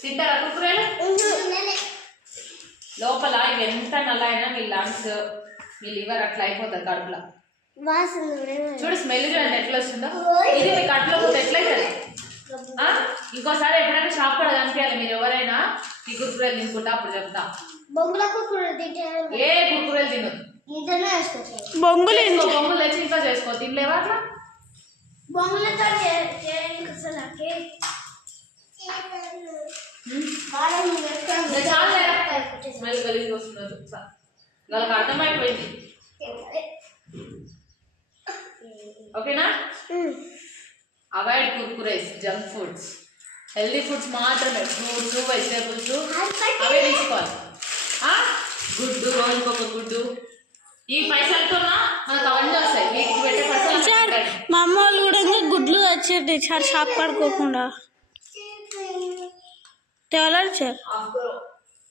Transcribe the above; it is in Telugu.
తింటారా కుర్కురేలు? లోపల ఇవి ఎంత నల్ల అయినా మీ లంగ్స్ మీ లివర్ అట్లా అయిపోతుంది కడుపులో. చూడు స్మెల్ చూడండి ఎట్లా వస్తుందో. ఇది మీ కడుపులో పోతే ఎట్లయితుంది? ఇంకోసారి ఎప్పుడైనా షాప్ కూడా కనిపించాలి మీరు ఎవరైనా ఈ కుర్కురేలు తినుకుంటా అప్పుడు చెప్తా. ఏ కుర్కురేలు తినదు. బొంగులు తెచ్చి ఇంకా చేసుకో. తినలేవా అట్లా? స్మెల్ గలీజ్ వస్తున్నారు. వాళ్ళకి అర్థమైపోయింది. ఓకేనా? Avoid Kurkures, junk foods. Healthy foods మాత్రమే, ఫ్రూట్స్, వెజిటేబుల్స్ అవే తీసుకోవాలి. గుడ్డు, రోజుకి ఒక గుడ్డు. ఈ పైసలతో మనకు అవన్నీ వస్తాయి. వీటికి పెట్టే పైసలు. మా అమ్మ వాళ్ళు కూడా గుడ్లు వచ్చేది సార్ షాప్ పడుకోకుండా తేవలేదు సార్.